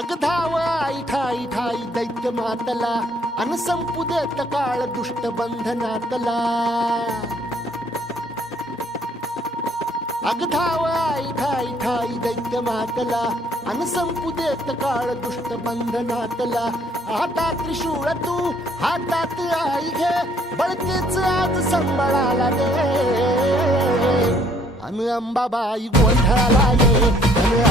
अगधाव आई ठाई ठाई दैत्य मातला अन संपू देत काळ दुष्ट बंधनातला अगधाव आई ठाई ठाई दैत्य मातला अन संपू देत काळ दुष्ट बंधनातला हातात त्रिशूळ तू हातात आई घे बळकेच आज संबळाला दे अन अंबाबाई गोंधळाला ये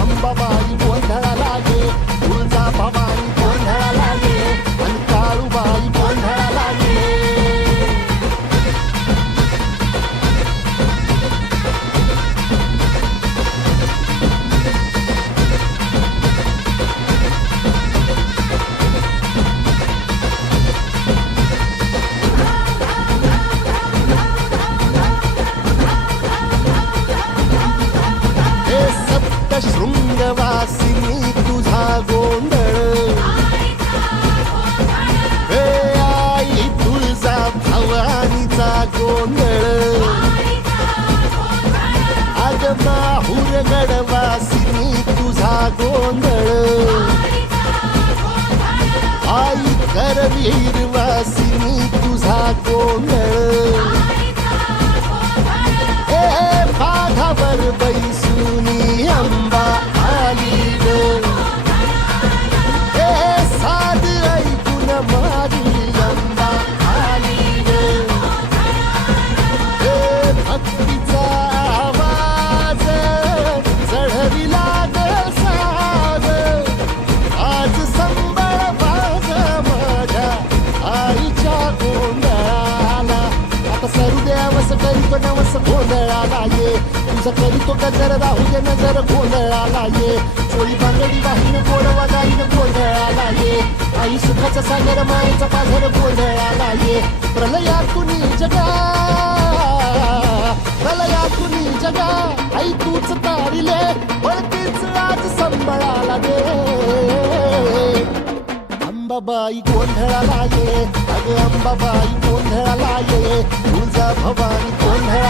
शृंगवासिनी तुझा गोंधळ. हे आई तुळजा भवानीचा गोंधळ. आज माहूर गडवासिनी तुझा गोंधळ. आई करवीर करीतो नवस गोंधळाला ये तुझं करीतो गजर राहू दे नजर गोंधळाला ये चोळी बांगडी वाहीन गोडवा गाईन गोंधळाला ये आई सुखाचा सागर मायेचा पाझर गोंधळाला ये प्रलयातून जगा प्रलयातून जगा. आई तूच तारिले अंबाबाई गोंधळाला ये. अग अंबाबाई गोंधळाला ये. तुळजा भवानी गोंधळ